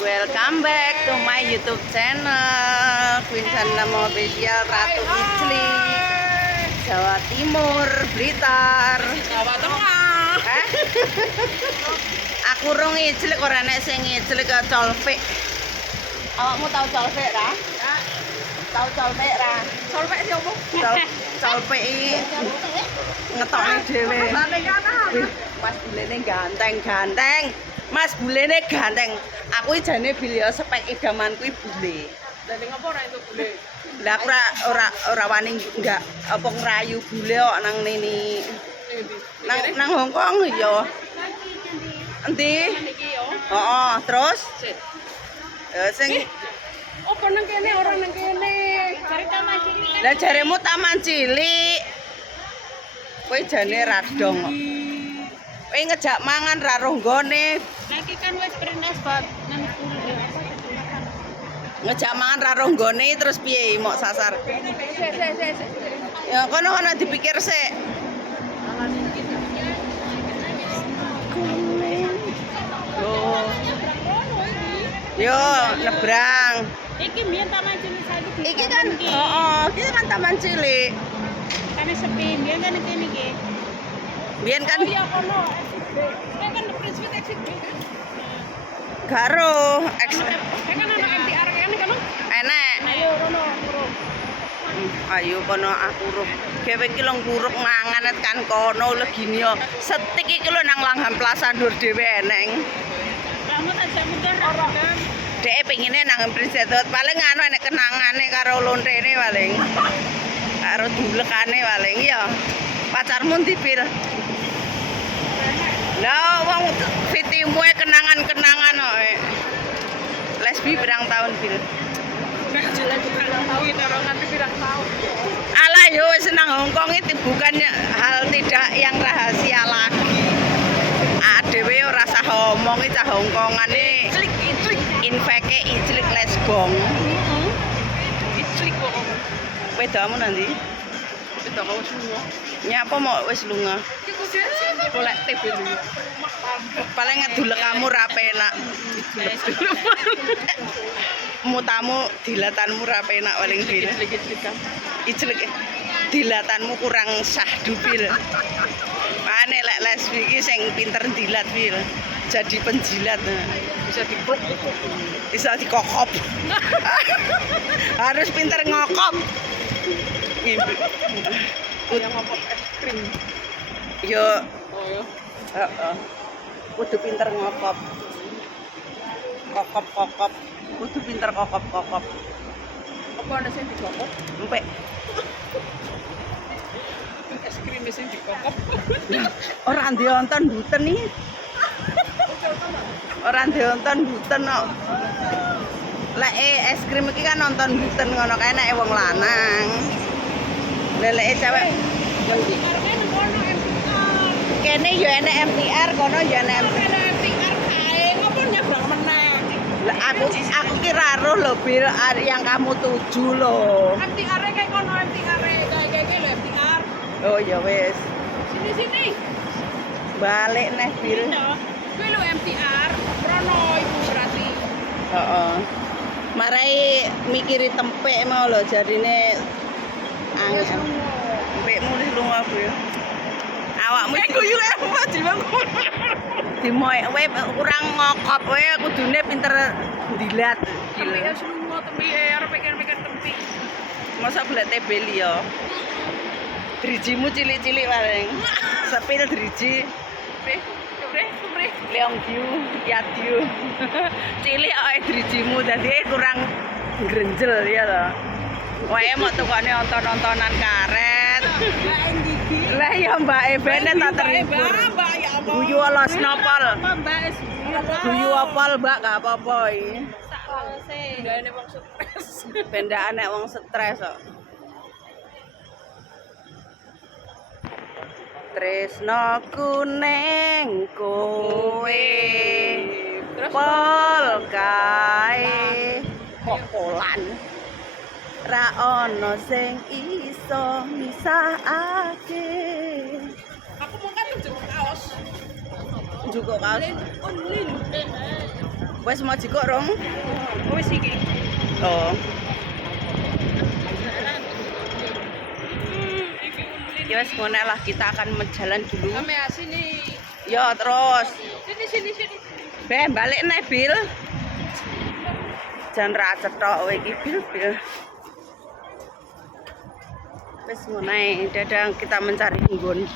Welcome back to my YouTube channel Quinsan Nama Official Ratu Iclik Jawa Timur, Blitar, Jawa Tengah. Aku rong iclik ora nek sing iclik ke colpek. Awakmu tau colpek ra? Tau colpek ra? Solpek siapa? Colpek iki ngetokne dhewe. Mas bulene ganteng-ganteng. Mas bulene ganteng. Aku iki jane bilih spek idamanku iki bule. Lah ning apa ora itu bule? Lah aku ora wani enggak apa ngrayu bule kok nang nini. Nang Hongkong ya. Endi? Niki yo. Heeh, terus sing Apa nang kene ora nang kene? Cari taman cilik. lah jaremu taman cilik. Kowe jane radong kok. Kowe ngejak mangan ra roh nggone. Niki kan wis pernes bab nang kulo. Ngejak mangan ra roh nggone terus piye mok sasar. Ya kono dipikir sik. Yo, nebrang. Iki mbiyen taman cilik saiki. Iki kan, heeh, iki kan taman cilik. Kan sepi mbiyen kan kene iki. Biyen kan Iya kono. Kan Prince Fit exit. garo Kan ana MTR kene kan. enek. Ayo rono. Ayo kono aku rup. Gawe iki lho nguruk mangan kan kono legine yo. Setik iki lho nang Langham Plaza Ndur dhewe eneng. Kamu tak jam mundur ora kan? Dek pengine nang Princess paling anu enek kenangane karo lontene paling. Karo dulekane paling ya. Pacarmu ndi Pil? Lah wong fitimu kenangan-kenangan kok. Lesbi pirang tahun Pil? Nek jelek pirang tahun ini orang nganti pirang tahun. Alah yo wis nang Hongkong itu bukan hal tidak yang rahasia lagi. Dhewe ora sah omong iki cah Hongkongan iki. Infeke iclik lesbong. Iclik kok. Pedamu nanti? Kita kau semua. Nyapa mau wis lunga. Golek TB dulu. Paling ngedulek kamu ra penak. Mutamu dilatanmu ra penak paling Bil. Iclik. Dilatanmu kurang sahdu Bil. Ane lek lesbi iki sing pinter dilat Bil. Jadi penjilat. Bisa dikruk. Bisa dikokop. Harus pinter ngokop. Yang ngopop es krim. Yo, Oh ya. heeh. Kudu pinter ngokop. Kokop. Kudu pinter kokop. Apa ada sing dikokop? Empek. Es krim sing dikokop. Ora ndionton buten iki. Ora ndionton buten kok. Lek es krim iki kan nonton buten ngono kae nek wong lanang. Leleke cewek Harganya kono MTR. kene yo enek MTR kono yo enek MTR. Ada MTR kae, ngopo nyebrang meneh? Lah aku kira roh lho Bil yang kamu tuju lho. MTR kayak kono MTR kayak lho MTR. Oh ya wis. Sini. Balik neh Bil. Kuwi lho MTR, Rono iku berarti. Heeh. Marai mikiri tempek mau lho jarine angel. Tempekmu wis lunga Bil. Awakmu Guyu apa jiwaku? dimoy kowe kurang ngokop kowe kudune pinter dilat Tempi gila. semua tempi arep pikir-pikir tempi. Masa golek TB liya. Drijimu cilik-cilik paling. Sepil driji Bre. Leongju, Yadyu. Cilik kok drijimu dadi kurang grenjel ya to. Wae mau tukane nonton-nontonan karet. Lah ya Mbak Ebene tak terhibur. Mbak ya apa? Guyu los nopol. Mbak es. Guyu opol Mbak gak apa-apa iki. Ndane wong stres. Bendaan nek wong stres kok. Tresnoku ning kowe pol kae pokolan ra ono sing iso misahake. Aku mau kan njuk kaos. Juga kaos. Online. Wes mau jikok rong? Wis iki. Oh. Ya wes ngono lah, kita akan berjalan dulu. Kami sini. Ya terus. Sini. Be balik nih Bil. Jangan ra cetok kowe iki Bil. Wes ngono ae, dadang kita mencari nggon.